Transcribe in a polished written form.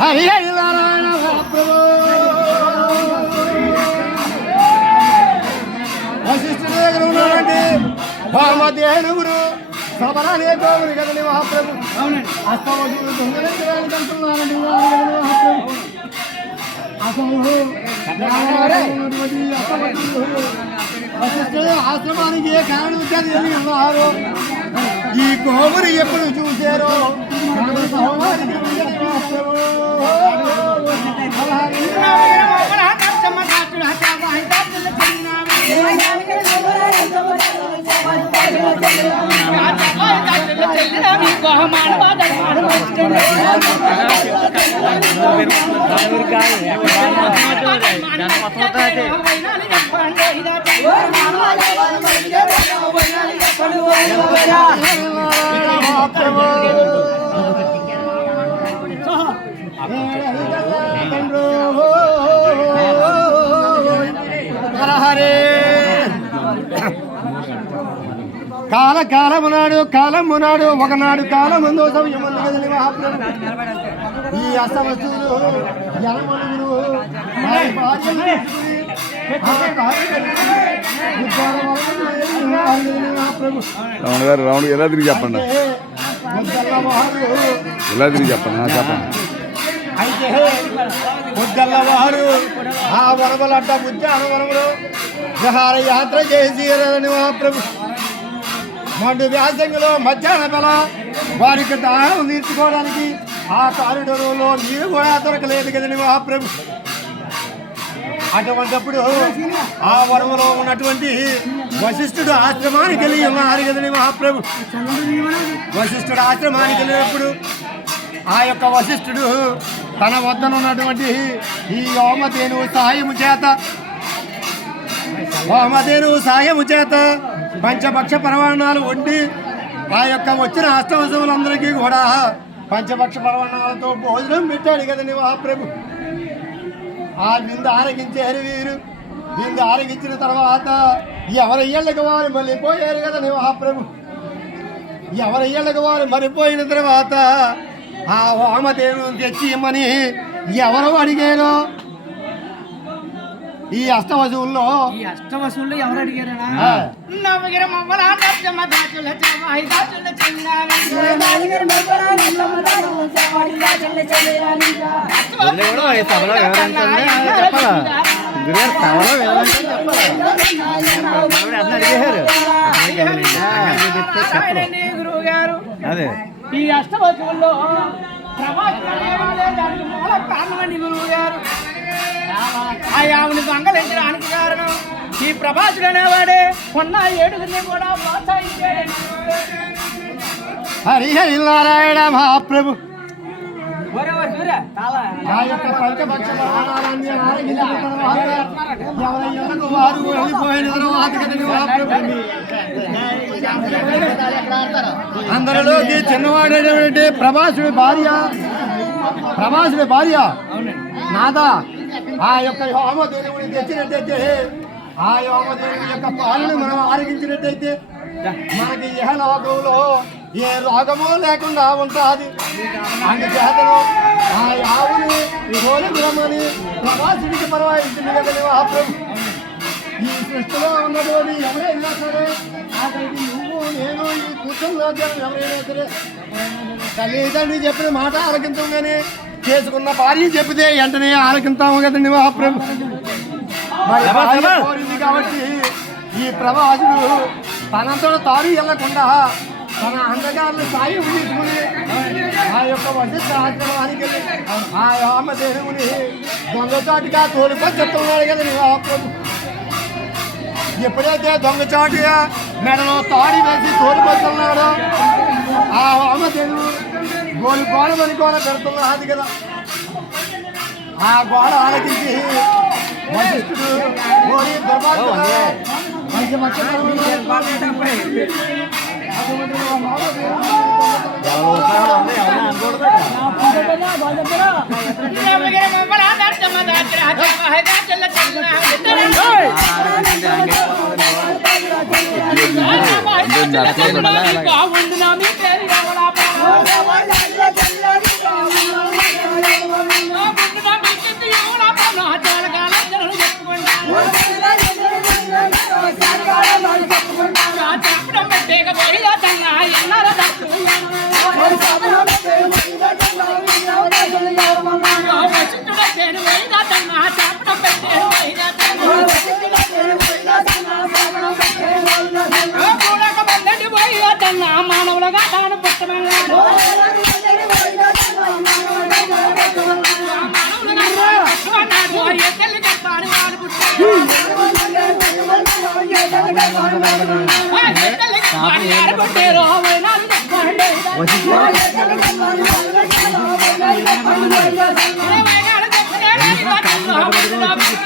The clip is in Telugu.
హరి హరి నారాయణ మహాప్రభు వశిష్ఠుడి దగ్గర ఉన్నాడండి భామదేనుగురు సబరానే గోగురు కదండి మహాప్రభు. అస్తవసులు దొంగలించడానికి అంటున్నారండి మహాప్రభు. వశిష్ఠుడు ఆశ్రమానికి ఏ కారణం వచ్చేది ఉన్నారు. ఈ గోగురు ఎప్పుడు చూశారో కాలమునాడు కాలమునాడు ఒకనాడు కాలముందు సమయముందు కదండి మహాప్రభు. ఈ అసవస్తువులు జనమనుగులు రౌండ్ ఎలా తిరిగి చెప్పండి, ఎలా తిరిగి చెప్పండి చెప్పండి. అయితే ముద్దల్లవారు ఆ వనములంట ఉద్యాన వనములు విహార యాత్ర చేసి మహాప్రభు. మండు వ్యాసంగిలో మధ్యాహ్న వేళ వారికి దాహం తీర్చుకోవడానికి ఆ కారిడోరులో నీరు కూడా దొరకలేదు కదండి మహాప్రభు. అటువంటిప్పుడు ఆ వనములో ఉన్నటువంటి వశిష్ఠుడు ఆశ్రమానికి వెళ్ళి ఉన్నారు కదండి మహాప్రభు. వశిష్ఠుడు ఆశ్రమానికి వెళ్ళినప్పుడు ఆ యొక్క వశిష్ఠుడు తన వద్దనున్నటువంటి ఈ వామధేనువు సాయము చేత పంచపక్ష పరమాణాలు వండి ఆ యొక్క వచ్చిన అష్టవశువులందరికీ కూడా పంచపక్ష పరమాణాలతో భోజనం పెట్టాడు కదండి మహాప్రభు. ఆ విందు ఆరగించారు వీరు. విందు ఆరగించిన తర్వాత ఎవరి ఇళ్ళకి వారు మళ్ళీపోయారు కదండి మహాప్రభు. ఎవరి ఇళ్ళకి వారు మరిపోయిన తర్వాత ఆ వామదేవుని తెచ్చి ఇమ్మని ఎవరు అడిగారో ఈ అష్టవశువుల్లో ఎవరు అడిగారా? గురువు గారు అదే ఈ అష్టవశువుల్లో దానికి మూల కారణమండి గురువు గారు. ఆమెను దొంగలించడానికి కారణం ఈ ప్రభాసుడు అనేవాడే ఉన్న 7 కూడా ప్రోత్సహించాడు. హరి హరి నారాయణ మహాప్రభు. ఆ యొక్క పంచపక్ష ప్రమాణాలన్నీ ఆరగించిన తర్వాత ఎవరి ఇళ్ళకు వారు వెళ్ళిపోయిన తర్వాత అందరిలోకి చిన్నవాడైనటువంటి ప్రభాసుడి భార్య నాదా ఆ యొక్క వామదేవుని తెచ్చినట్టయితే ఆ వామదేవుని యొక్క పాలన మనం ఆరగించినట్టయితే మనకి ఇహలోకంలో ఏ రోగము లేకుండా ఉంటుంది. అందుచేతను ఆ ఆవుని హోలిమని ప్రభాసుడికి పరవాయించింది కదండి మహాప్రభు. ఈ సృష్టిలో ఉన్నటువంటి ఎవరైనా సరే అక్కడికి నువ్వు నేను ఈ కూర్చున్న ఎవరైనా సరే తల్లిదండ్రి చెప్పిన మాట ఆలకించగానే చేసుకున్న భార్య చెబితే వెంటనే ఆలకింతాము కదండి మహాప్రభు. మరి భార్య కోరింది కాబట్టి ఈ ప్రభాసుడు తనంతో తారు వెళ్ళకుండా తన అందగారులు సాయం తీసుకుని ఆ యొక్క వశిష్ఠ ఆశ్రమానికి ఆ వామదేవుని దొంగచాటుగా తోలుకొని చెప్తున్నాడు కదండి మహాప్రభు. ఎప్పుడైతే దొంగచాటుగా మెడలో తాడి వేసి తోలుకొస్తున్నాడో ఆ వామదేవుడు గోడ పెడుతున్నది కదా. ఆ గోడ ఆలకించి వశిష్ఠుడు చల్ల బాగుండు నా మీ పేరు ఎవరా చెప్పడం పెట్టేక పోయిదా తన్నా ఎన్నారా వసుతుడేను పోయిదా తన్నా చెప్పడం పెట్టేను పోయిదా పూడక బందటి పోయిదా తన్నా మానవులుగా తాను పుట్టమన్నాడు ఎక్కడికి చెప్తాను వాడు పుట్టాడు పుట్టారు